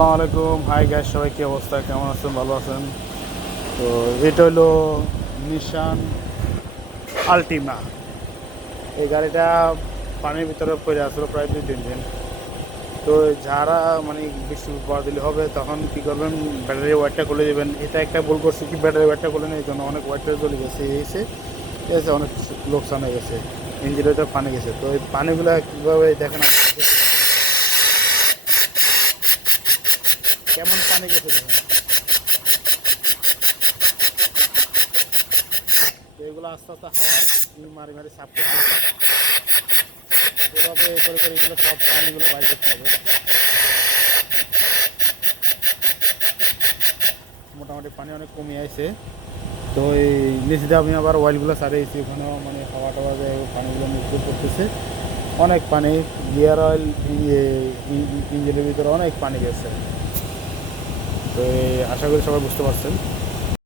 আসসালামু আলাইকুম। Hi guys, সবাই কী অবস্থা, কেমন আছেন? ভালো আছেন? তো এটা হলো নিশান আলটিমা। এই গাড়িটা পানির ভিতরে পড়ে আসলো প্রায় 2-3 দিন। তো যারা মানে বেশি উপহার দিলে হবে তখন কী করবেন, ব্যাটারি ওয়ারটা খুলে দেবেন। এটা একটা ভুল করছে কি, ব্যাটারি ওয়ারটা খুলে নেই, এই জন্য অনেক ওয়ারটা চলে গেছে, এসে এসে অনেক লোকসান হয়ে গেছে, ইঞ্জিনের ভিতরে পানি গেছে। তো এই পানিগুলো কীভাবে দেখেন, কেমন পানি গেছে দেখেন। তো এগুলো আস্তে আস্তে হাওয়ার মারি মারি সাফ করতেছে, এভাবে করে করে এগুলো সব পানিগুলো বাইর করতে হবে। মোটামুটি পানি অনেক কমে আসছে। তো এই নিচে দিয়ে আমি আবার অয়েলগুলো সারিয়েছি, ওখানেও মানে হাওয়া টাওয়া যায়, পানিগুলো নিচে পড়তেছে অনেক পানি। গিয়ার অয়েল, ইঞ্জিনের ভিতরে অনেক পানি গেছে। তো আশা করি সবাই বুঝতে পারছেন।